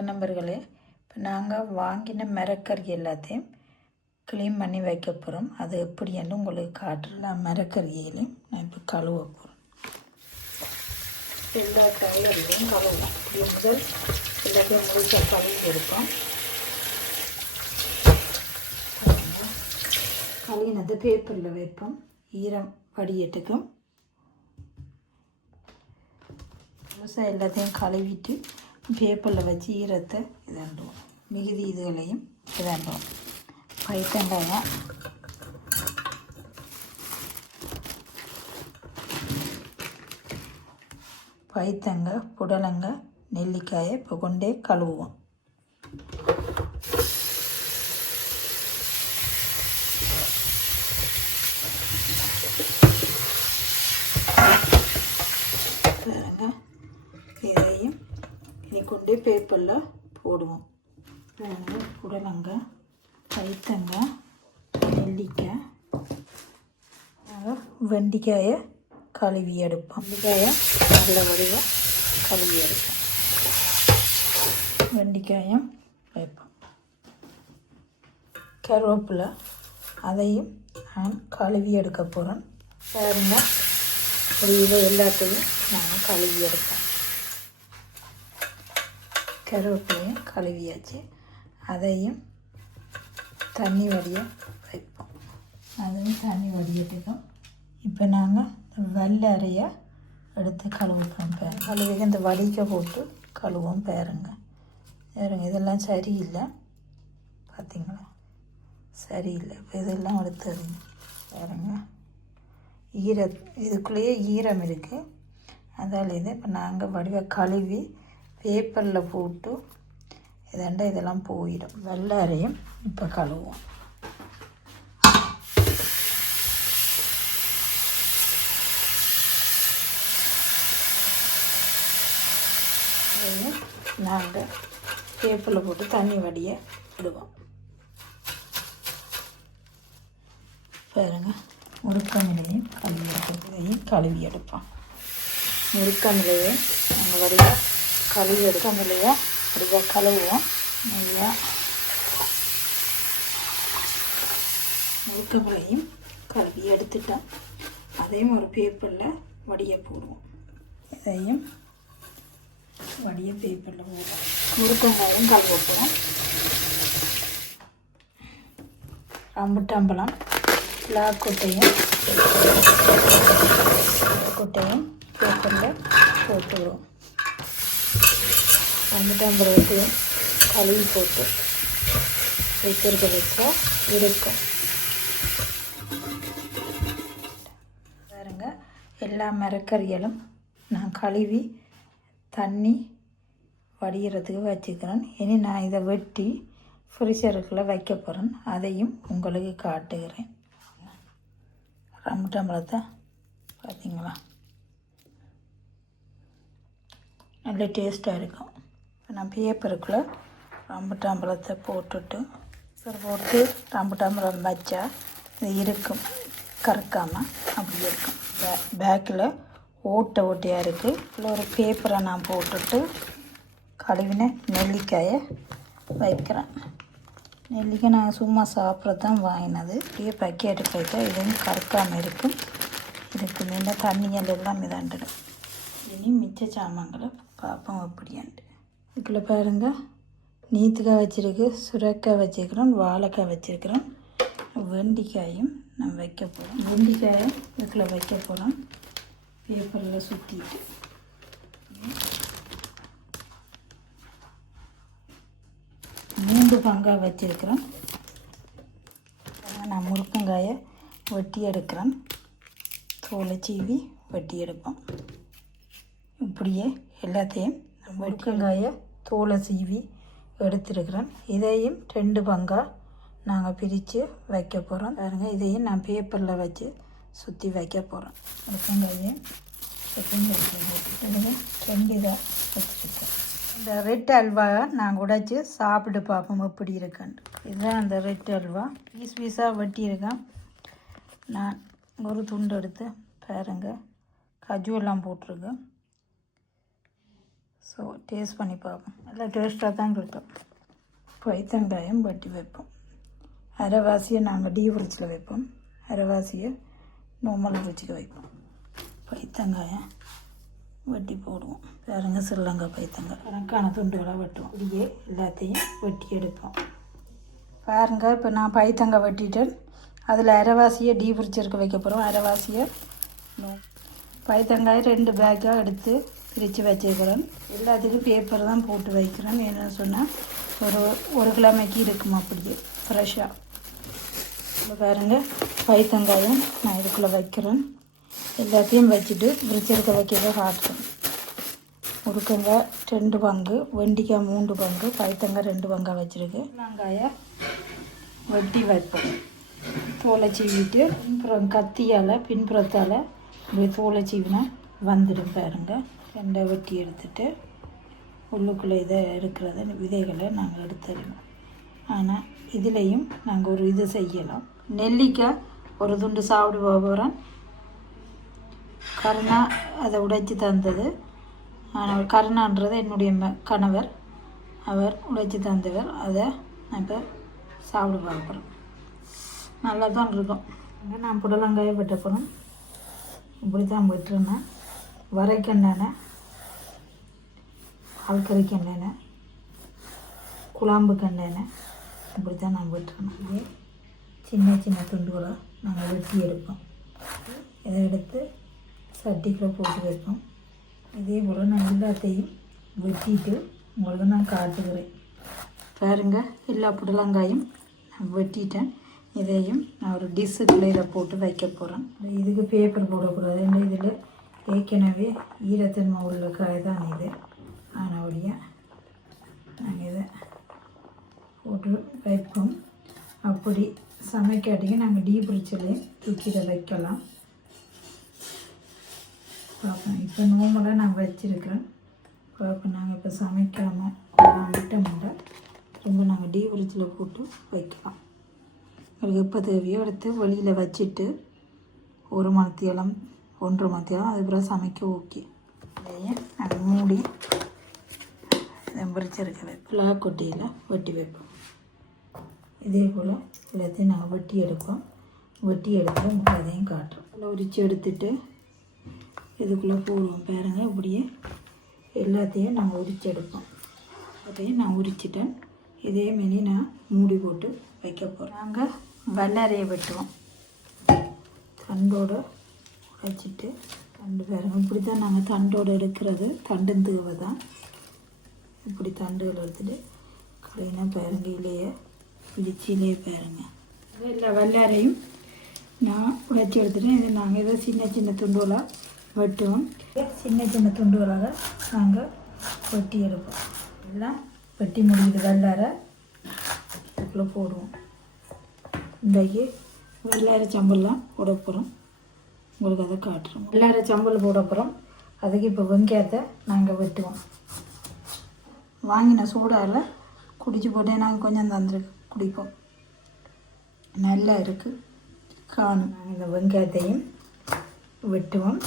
வணக்க நண்பர்களே. இப்போ நாங்கள் வாங்கின மரக்கறி எல்லாத்தையும் க்ளீன் பண்ணி வைக்க போகிறோம் அது எப்படின்னு உங்களுக்கு காட்டுறேன் நான் மரக்கறியிலையும் நான் இப்போ கழுவ போகிறேன் எல்லா காய்கறியும் கழுவோம் முதல் எல்லாத்தையும் முழுசாக கழுவி எடுப்போம். கழுவினது பேப்பரில் வைப்போம். ஈரம் வடியட்டுக்கும். முழுசாக எல்லாத்தையும் கழுவிட்டு பேப்பரில் வச்சு ஈரத்தை இதாண்டுவோம். மிகுதி இதுகளையும் இதாண்டுவோம். பைத்தங்காயம் பைத்தங்க புடலங்க நெல்லிக்காயை இப்போ கொண்டே கழுவுவோம். பாருங்கள் கொண்டே பேப்பரில் போடுவோம். பாருங்க புடலங்க பைத்தங்க நெல்லிக்காய் வெண்டிக்காயை கழுவி எடுப்போம். வெண்டிக்காயை நல்ல வடிவாக கழுவி எடுப்போம். வெண்டிக்காயும் வைப்போம். கருவேப்பிலை அதையும் நான் கழுவி எடுக்க போகிறேன் பாருங்க ஒரு இதை எல்லாத்தையும் நான் கழுவி எடுப்பேன். கருவேப்பிலையும் கழுவியாச்சு. அதையும் தண்ணி வடிய வைப்போம். அதுவும் தண்ணி வடியட்டுக்கும் இப்போ நாங்கள் வெள்ளரையை எடுத்து கழுவுப்போம் பேர் கழுவி இந்த வடிக்க போட்டு கழுவோம் பேருங்க. பேருங்க இதெல்லாம் சரியில்லை. பார்த்தீங்களா? சரியில்லை. இப்போ இதெல்லாம் எடுத்துறீங்க பாருங்க. ஈர இதுக்குள்ளேயே ஈரம் இருக்குது அதால் இது இப்போ நாங்கள் வடிவ கழுவி பேப்பரில் போட்டு இதாண்டா இதெல்லாம் போயிடும். வெள்ளரையும் இப்போ கழுவோம் நாங்கள் பேப்பரில் போட்டு தண்ணி வடிய விடுவோம். பாருங்க முருக்கமிலையும் கழுவி எடுப்பதையும் கழுவி எடுப்போம். முருக்கமிலையை நாங்கள் வடிவாக கழுவி எடுக்கமிலையை வடிவாக கழுவுவோம். நல்லா முழுக்கமலையும் கழுவி எடுத்துட்டேன். அதையும் ஒரு பேப்பரில் வடிய போடுவோம். இதையும் வடிய பேப்பரில் போடுவோம். முழுக்கமலையும் கழுவ போகிறோம் ரம்புட்டம்பழம் பிளாக் குட்டையும் கொட்டையும் பேப்பரில் போட்டுவிடுவோம் ரம்புட்டம்பழத்தையும் கழுவி போட்டு வைக்கிறதுக்கு வச்சா இருக்கும் பாருங்க எல்லா மரக்கறிகளும் நான் கழுவி தண்ணி வடிகிறதுக்கு வச்சுக்கிறேன் இனி நான் இதை வெட்டி ஃப்ரிஷருக்குள்ளே வைக்க போகிறேன் அதையும் உங்களுக்கு காட்டுகிறேன். ரம்புட்டம்பழத்தை பார்த்தீங்களா நல்ல டேஸ்ட்டாக இருக்கும். இப்போ நான் பேப்பருக்குள்ளே ரம்புட்டாம்பழத்தை போட்டுட்டு சரி போட்டு ரம்புட்டாம்பழம் வச்சா இது இருக்கும். கறக்காமல் அப்படி இருக்கும். பே பேக்கில் ஓட்டை ஓட்டையாக இருக்குது இல்லை ஒரு பேப்பரை நான் போட்டுட்டு கழுவின நெல்லிக்காயை வைக்கிறேன். நெல்லிக்காய் நான் சும்மா சாப்பிட்றது தான் வாங்கினது. இப்படியே பக்கெட்டு போயிட்டால் இதுவும் கறக்காமல் இருக்கும். இதுக்கு முன்ன தண்ணிகள் எல்லாம் மிதாண்டுடும் இனி மிச்ச சாமான்களை பார்ப்போம் அப்படியாண்டு இதுக்குள்ள பாருங்கள் நீத்துக்காய் வச்சுருக்கு சுரக்காய் வச்சுருக்கிறோம் வாழைக்காய் வச்சுருக்கிறோம். வெண்டிக்காயும் நம்ம வைக்க போகிறோம் வெண்டிக்காயை இதுக்குள்ள வைக்க போகிறோம் பேப்பரில் சுற்றிட்டு மூன்று பங்காக வச்சுருக்கிறோம். நான் முருக்கங்காயை வெட்டி எடுக்கிறேன். தோலை சீவி வெட்டி எடுப்போம். இப்படியே எல்லாத்தையும் முருக்கங்காயை தோலை சீவி எடுத்துருக்கிறேன். இதையும் ரெண்டு பங்காக நாங்கள் பிரித்து வைக்க போகிறோம் பாருங்க இதையும் நான் பேப்பரில் வச்சு சுற்றி வைக்க போகிறோம் முருக்கங்காயை செகண்ட் ரெண்டு இதாக வச்சுருக்கேன். இந்த ரெட் அல்வா நாங்கள் உடைச்சி சாப்பிட்டு பார்ப்போம் எப்படி இருக்குன்ட்டு இதுதான் அந்த ரெட் அல்வா. பீஸ் பீஸாக வெட்டியிருக்கேன். நான் ஒரு துண்டு எடுத்து பாருங்க கஜு எல்லாம் போட்டிருக்கேன். ஸோ டேஸ்ட் பண்ணி பார்ப்போம். நல்லா டேஸ்ட்டாக தான் இருக்கும் பைத்தங்காயம் வட்டி வைப்போம். அரைவாசியை நாங்கள் டீ ஃப்ரிட்ஜில் வைப்போம். அரைவாசியை நார்மல் ஃப்ரிட்ஜுக்கு வைப்போம். பைத்தங்காயம் வெட்டி போடுவோம். பாருங்க சில்லங்காய் பைத்தங்காய் கணக்கான துண்டுகளாக வெட்டுவோம். இப்படியே எல்லாத்தையும் வெட்டி எடுப்போம். பாருங்க இப்போ நான் பைத்தங்காய் வெட்டிட்டேன். அதில் அரைவாசியை டீ ஃப்ரிட்ஜருக்கு வைக்க போகிறோம் அரைவாசியை பைத்தங்காய் ரெண்டு பேக்காக எடுத்து பிரித்து வச்சுக்கிறேன் எல்லாத்துக்கும் பேப்பர் தான் போட்டு வைக்கிறேன் என்னென்னு சொன்னால் ஒரு ஒரு கிழமைக்கு இருக்கும் அப்படியே ஃப்ரெஷ்ஷாக இப்போ பாருங்க பைத்தங்காயம் நான் இதுக்குள்ளே வைக்கிறேன். எல்லாத்தையும் வச்சுட்டு ஃப்ரிட்ஜ் வைக்கிறத காட்டுறேன். முருக்கங்காய் ரெண்டு பங்கு வெண்டிக்காய் மூன்று பங்கு பைத்தங்காய் ரெண்டு பங்காக வச்சுருக்கு. வெங்காயம் வெட்டி வைப்போம். தோலை சீவிட்டு பின்புறம் கத்தியால் பின்புறத்தால் இப்படி தோலை சீவினா வந்துடும் பாருங்க. ரெண்டாக வெட்டி எடுத்துட்டு உள்ளுக்குள்ளே இதை இருக்கிறத விதைகளை நாங்கள் எடுத்துடணும். ஆனால் இதுலேயும் நாங்கள் ஒரு இது செய்யலாம். நெல்லிக்காய் ஒரு துண்டு சாப்பிட போகிறோம் கருணா அதை உடைச்சி தந்தது. ஆனால் கருணான்றது என்னுடைய ம கணவர். அவர் உடைச்சி தந்தவர். அதை நான் இப்போ சாப்பிட பார்க்குறோம் நல்லா தான் இருக்கும் நான் புடலங்காயை வெட்ட போகிறேன் இப்படி தான் வெட்டுருந்தேன் வரைக்கெண்ணெய் ஆழ்கறி கெண்ணெய் குழம்பு கெண்ணெய் இப்படி தான் நாங்கள் வெட்டுறோம் இதே சின்ன சின்ன துண்டுகளாக நாங்கள் வெட்டி எடுப்போம். இதை எடுத்து சட்டிக்குள்ளே போட்டு வைப்போம். இதே போல் நான் எல்லாத்தையும் வெட்டிட்டு உங்களுக்கு நான் காட்டுகிறேன். பாருங்க எல்லா புடலங்காயும் நான் வெட்டிட்டேன். இதையும் நான் ஒரு டிஷ்ஷுக்குள்ளே இதை போட்டு வைக்க போகிறேன் இதுக்கு பேப்பர் போடக்கூடாது. இதில் ஏற்கனவே ஈரத்தன்மை உள்ள காய் தான் இது. ஆனபடியாக நாங்கள் இதை போட்டு வைப்போம். அப்படி சமைக்காட்டிங்க நாங்கள் டீ ஃப்ரிட்ஜில் தூக்கிட வைக்கலாம். பார்ப்போம். இப்போ நோம்பலாக நான் வச்சுருக்கிறேன். பார்ப்போம் நாங்கள் இப்போ சமைக்காமல் விட்டோம்னா ரொம்ப நாங்கள் டீ பிரிட்ஜில் போட்டு வைக்கலாம். உங்களுக்கு எப்போ தேவையோ எடுத்து வெளியில் வச்சுட்டு ஒரு மத்தியாலம் ஒன்றரை மத்தியாலம் அதுக்கப்புறம் சமைக்க ஓகே நாங்கள் மூடி வெம்பரிச்சிருக்க வைப்போம் கொட்டியில் வெட்டி வைப்போம். இதே போல் எல்லாத்தையும் நாங்கள் வெட்டி எடுப்போம். வெட்டி எடுத்து உங்களுக்கு அதையும் காட்டுறோம். நல்லா உரித்து எடுத்துட்டு இதுக்குள்ளே போடுவோம் பாருங்க இப்படியே எல்லாத்தையும் நாங்கள் உரிச்சு எடுப்போம். அதையும் நான் உரிச்சிட்டேன். இதே மாரி நான் மூடி போட்டு வைக்க போகிறோம் நாங்கள் வல்லாரையை வெட்டுவோம். தண்டோடு வச்சுட்டு தண்டு வேறு இப்படி தான் நாங்கள் தண்டோடு எடுக்கிறது. தண்டுந்தீவை தான். இப்படி தண்டுகள் எடுத்துகிட்டு கடையினா பாருங்க இலையை இடிச்சிலே பாருங்க. எல்லா வல்லாரையும் நான் உடைச்சி எடுத்துட்டேன். இதை நாங்கள் ஏதோ சின்ன சின்ன துண்டுகளாக வெட்டுவோம். சின்ன சின்ன துண்டுகளாக நாங்கள் வெட்டி எடுப்போம். எல்லாம் வெட்டி முடியுது வல்லாரை. போடுவோம். இன்றைக்கு வெள்ளாரை சம்பல்லாம் போட போகிறோம் உங்களுக்கு அதை காட்டுறோம். எல்லாரும் சம்பல் போட போகிறோம் அதுக்கு இப்போ வெங்காயத்தை நாங்கள் வெட்டுவோம். வாங்கின சூடாவில் குடிச்சு போட்டே நாங்கள் கொஞ்சம் தந்துருக்கு குடிப்போம். நல்லா இருக்குது காணும். நாங்கள் இந்த வெங்காயத்தையும் வெட்டுவோம்.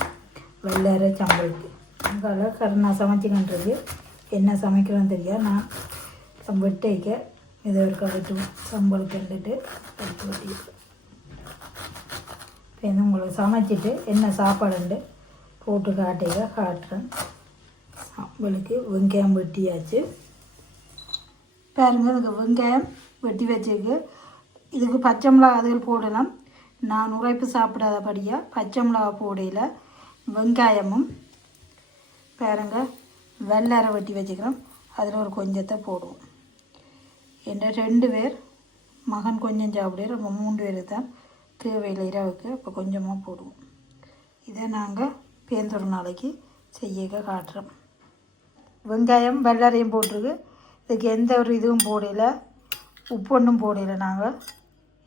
வெள்ளார சம்பளுக்கு அங்கால நான் சமைச்சிக்கின்றது? என்ன சமைக்கிறோன்னு தெரியாது. நான் வெட்டைக்க இதை ஒரு வெட்டுவோம் சம்பளுக்கு வந்துட்டு வெட்டி வெட்டிடுவோம் இப்போ உங்களுக்கு சமைச்சிட்டு என்ன சாப்பாடுண்டு? போட்டு காட்டிக்க காட்டுறேன். உங்களுக்கு வெங்காயம் வெட்டியாச்சு. பாருங்கள் இதுக்கு வெங்காயம் வெட்டி வச்சிருக்கு. இதுக்கு பச்சை மிளகா அதுகள் போடலாம். நான் உரைப்பு சாப்பிடாதபடியாக பச்சை மிளகா போடையில் வெங்காயமும். பாருங்க வெள்ளரை வெட்டி வச்சுக்கிறோம். அதில் ஒரு கொஞ்சத்தை போடுவோம். என்ற ரெண்டு பேர் மகன் கொஞ்சம் சாப்பிடுற ரொம்ப மூணு பேர் தான். தேவையில்லை. இரவுக்கு இப்போ கொஞ்சமாக போடுவோம். இதை நாங்கள் பேந்தொரு நாளைக்கு செய்ய காட்டுறோம். வெங்காயம் வெள்ளரையும் போட்டிருக்கு. இதுக்கு எந்த ஒரு இதுவும் போடல. உப்பொன்றும் போடலை போடல நாங்கள்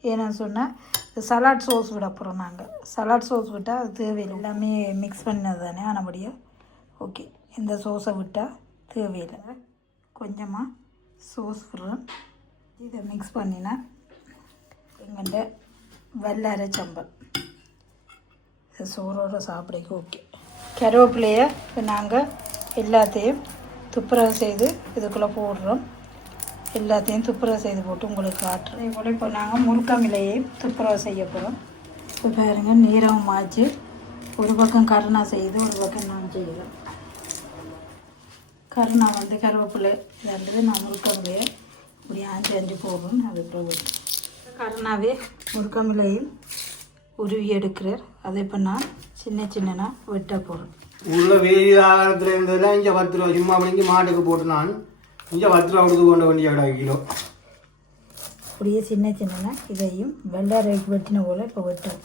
ஏன்னு சொன்னால் சலாட் சோஸ் விட போகிறோம் நாங்கள் சலாட் சோஸ் விட்டால் அது தேவையில்லை. எல்லாமே மிக்ஸ் பண்ணது தானே ஆனபடியாக ஓகே இந்த சோஸை விட்டால் தேவையில்லை. கொஞ்சமாக சோஸ் விடுறோம். இதை மிக்ஸ் பண்ணினா எங்கள்கிட்ட வெள்ளரை சம்பல் இது சோறோட சாப்பிடக்கு ஓகே கருவேப்பிலையை இப்போ நாங்கள் எல்லாத்தையும் துப்புரவு செய்து இதுக்குள்ளே போடுறோம். எல்லாத்தையும் துப்புரவு செய்து போட்டு உங்களுக்கு காட்டுறோம். இதே இப்போ நாங்கள் முருக்கமிலையை துப்புரவு செய்ய போகிறோம் இப்போ பாருங்க நீரவும் மாய்ச்சி ஒரு பக்கம் கருணா செய்து ஒரு பக்கம் நான் செய்கிறோம் கருணா வந்து கருவேப்பிலை இருந்தது நான் முருக்கமிலையை இப்படி ஆஞ்சு அஞ்சு போடுறோம் அதுக்கப்புறம் கருணாவே முருக்கமிலையும் உருவி எடுக்கிறார். அதை இப்போ நான் சின்ன சின்னனா வெட்ட போகிறேன் உள்ள வெயில் ஆகாரத்தில் இருந்ததெல்லாம் இங்கே பத்து ரூபா சும்மா அப்படிங்க மாட்டுக்கு போட்டு நான் இங்கே பத்து ரூபா கொடுத்து கொண்ட வேண்டிய கடை கிலோ. அப்படியே சின்ன சின்னனா இதையும் வெள்ளரை வெட்டின போல் இப்போ வெட்டும்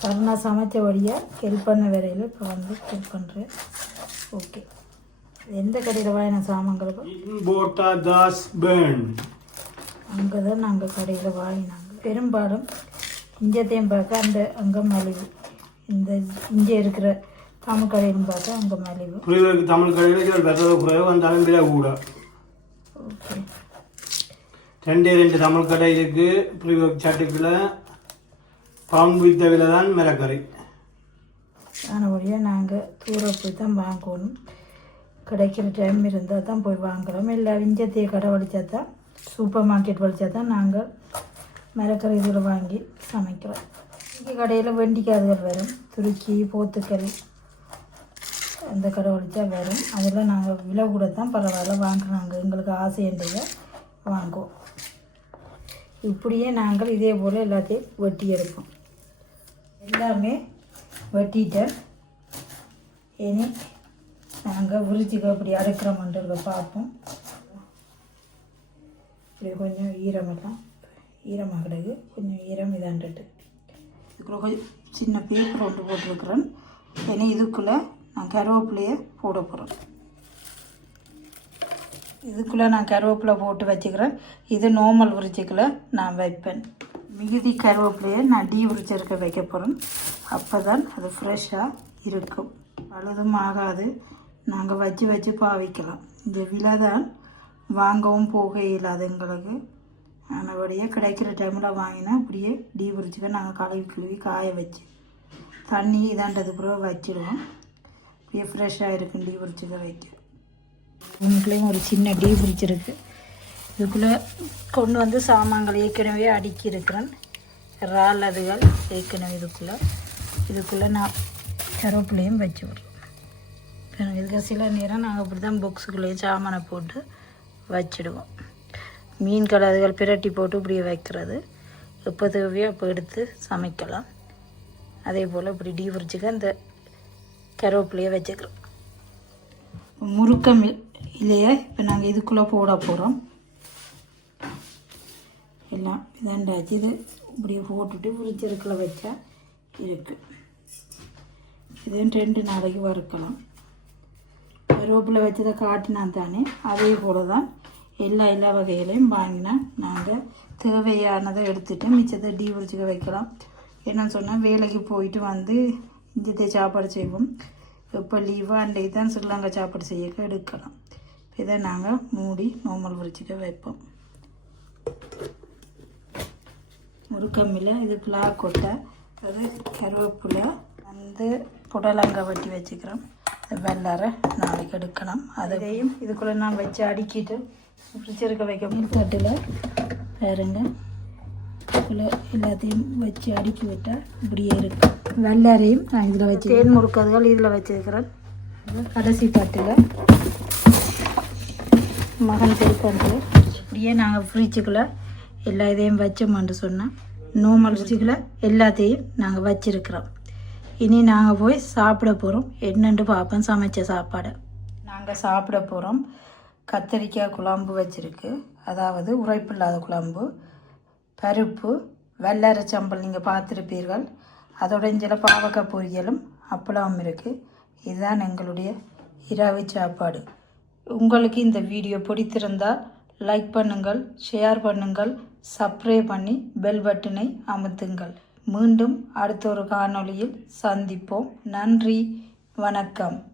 கருணா சமைச்ச வழியாக ஹெல்ப் பண்ண வேலையில் இப்போ வந்து ஹெல்ப் பண்ணுறேன் ஓகே எந்த கடையில் வாங்கின சாமான்களுக்கும் போட்டா தாஸ் பேர்ன் அங்கே தான் நாங்கள் கடையில் வாங்கினாங்க. பெரும்பாலும் இஞ்சத்தையும் பார்க்க அந்த அங்கே மலிவு. இந்த இங்கே இருக்கிற தமிழ் கடையிலும் பார்த்தா அங்கே மலிவு. தமிழ் கடையில் குறைவு வந்தாலும் விலை கூட. ஓகே. ரெண்டே ரெண்டு தமிழ் கடை இருக்கு. புரியவருக்கு சட்டுக்குள்ள பவுன் வித்த விலை தான் மிளக்கறி ஆன வழியாக நாங்கள் தூர போய் தான் வாங்கணும். கிடைக்கிற டைம் இருந்தால் தான் போய் வாங்குறோம் இல்லை இஞ்சத்தையை கடை வலிச்சா தான் சூப்பர் மார்க்கெட் வழிச்சா தான் நாங்கள் மிளக்கறி இதில் வாங்கி சமைக்கிறோம். இங்கே கடையில் வெண்டிக்காதுகள் வரும் துருக்கி போத்துக்கறி அந்த கடை வழிச்சா வரும். அதில் நாங்கள் விலை கூட தான் பரவாயில்ல வாங்குறாங்க. எங்களுக்கு ஆசைன்றதை வாங்குவோம். இப்படியே நாங்கள் இதே போல் எல்லாத்தையும் வெட்டி எடுப்போம். எல்லாமே வெட்டிட்டேன். இனி நாங்கள் விரிச்சிக்கு அப்படி அடுக்கிறோம்ன்றத பார்ப்போம். இப்படி கொஞ்சம் ஈரமெல்லாம் ஈரமாக கிடக்கு கொஞ்சம் ஈரம் இதாண்டுட்டு இதுக்குள்ளே கொஞ்சம் சின்ன பேப்பர் ஒன்று போட்டிருக்கிறேன். ஏன்னா இதுக்குள்ளே நான் கருவேப்பிலையை போட போகிறேன் இதுக்குள்ளே நான் கருவேப்பிலை போட்டு வச்சுக்கிறேன். இது நோமல் உரிச்சிக்குள்ளே நான் வைப்பேன். மிகுதி கருவேப்பிலையை நான் டீ உரிச்சிருக்க வைக்க போகிறேன் அப்போ தான் அது ஃப்ரெஷ்ஷாக இருக்கும். பழுதும் ஆகாது. நாங்கள் வச்சு வச்சு பாவிக்கலாம். இந்த விலை தான் வாங்கவும் போக இல்லாது எங்களுக்கு. நல்லபடியாக கிடைக்கிற டைமில் வாங்கினா அப்படியே டீ பிடிச்சிக்க நாங்கள் கழுவி கழுவி காய வச்சு தண்ணி இதாண்டது பிறகு வச்சிடுவோம். அப்படியே ஃப்ரெஷ்ஷாக இருக்கும் டீ பிடிச்சிக்க வைக்க. உங்களுக்குள்ளேயும் ஒரு சின்ன டீ பிடிச்சிருக்கு இதுக்குள்ளே கொண்டு வந்து சாமான்கள் ஏற்கனவே அடுக்கி இருக்கிறேன். இறால் அதுகள் ஏற்கனவே இதுக்குள்ளே. இதுக்குள்ளே நான் கருவேப்பிலையும் வச்சு விட்றேன். இதுக்கு சில நேரம் நாங்கள் இப்படி தான் பாக்ஸுக்குள்ளேயே சாமானை போட்டு வச்சிடுவோம். மீன் கலர்கள் பிரட்டி போட்டு இப்படியே வைக்கிறது. எப்போ தேவையோ அப்போ எடுத்து சமைக்கலாம். அதே போல் இப்படி டீ ஃப்ரிட்ஜுக்கு அந்த கருவேப்பிலையை வச்சுக்கிறோம். முறுக்கம் இல்லையே இப்போ நாங்கள் இதுக்குள்ளே போட போகிறோம் எல்லாம் இதாண்டாச்சு. இது இப்படியே போட்டுட்டு ஃப்ரிட்ஜருக்குள்ள வச்சா இருக்குது இது ரெண்டு நாளைக்கு வறுக்கலாம். ரோப்பில் வச்சதை காட்டினா தானே அதே போல தான் எல்லா எல்லா வகைகளையும் வாங்கினா நாங்கள் தேவையானதை எடுத்துட்டு மிச்சத்தை டீ உரிச்சிக்க வைக்கலாம். என்னன்னு சொன்னால் வேலைக்கு போயிட்டு வந்து இஞ்சத்தை சாப்பாடு செய்வோம். இப்போ லீவாக அன்றைக்கு தான் ஸ்ரீலங்கா சாப்பாடு செய்ய எடுக்கலாம். இதை நாங்கள் மூடி நோமல் உரிச்சிக்க வைப்போம். முருக்கம்மில் இது பிளா கொட்டை அது கருவேப்பிலை வந்து புடலங்காய் வட்டி வச்சுக்கிறோம். வெள்ளார நாளைக்கு எடுக்கலாம். அதையும் இதுக்குள்ளே நான் வச்சு அடுக்கிட்டு ஃப்ரிட்ஜருக்கு வைக்க தட்டில் பாருங்க. இதுக்குள்ளே எல்லாத்தையும் வச்சு அடுக்கி விட்டால் இப்படியே இருக்கும் வெள்ளாரையும் நான் இதில் வச்சு தேன் முறுக்கதுகள் இதில் வச்சுருக்கிறேன். கடைசி தட்டில் மகன் திருப்பந்து இப்படியே நாங்கள் ஃப்ரிட்ஜுக்குள்ளே எல்லா இதையும் வச்சோம்னு சொன்னால் நார்மல் ஃப்ரிட்ஜுக்குள்ளே எல்லாத்தையும் நாங்கள் வச்சிருக்கிறோம். இனி நாங்கள் போய் சாப்பிட போகிறோம் என்னென்று பார்ப்போம் சமைச்ச சாப்பாடு? நாங்கள் சாப்பிட போகிறோம் கத்தரிக்காய் குழம்பு வச்சுருக்கு. அதாவது உரைப்பில்லாத குழம்பு பருப்பு வெள்ளரை சம்பல் நீங்கள் பார்த்துருப்பீர்கள். அதோட இஞ்சில் பாவக்காய் பொரியலும் அப்பளமும் இருக்குது இதுதான் எங்களுடைய இரவு சாப்பாடு. உங்களுக்கு இந்த வீடியோ பிடித்திருந்தால் லைக் பண்ணுங்கள் ஷேர் பண்ணுங்கள் சப்ஸ்கிரைப் பண்ணி பெல் பட்டனை அமுத்துங்கள். மீண்டும் அடுத்த ஒரு காணொளியில் சந்திப்போம். நன்றி. வணக்கம்.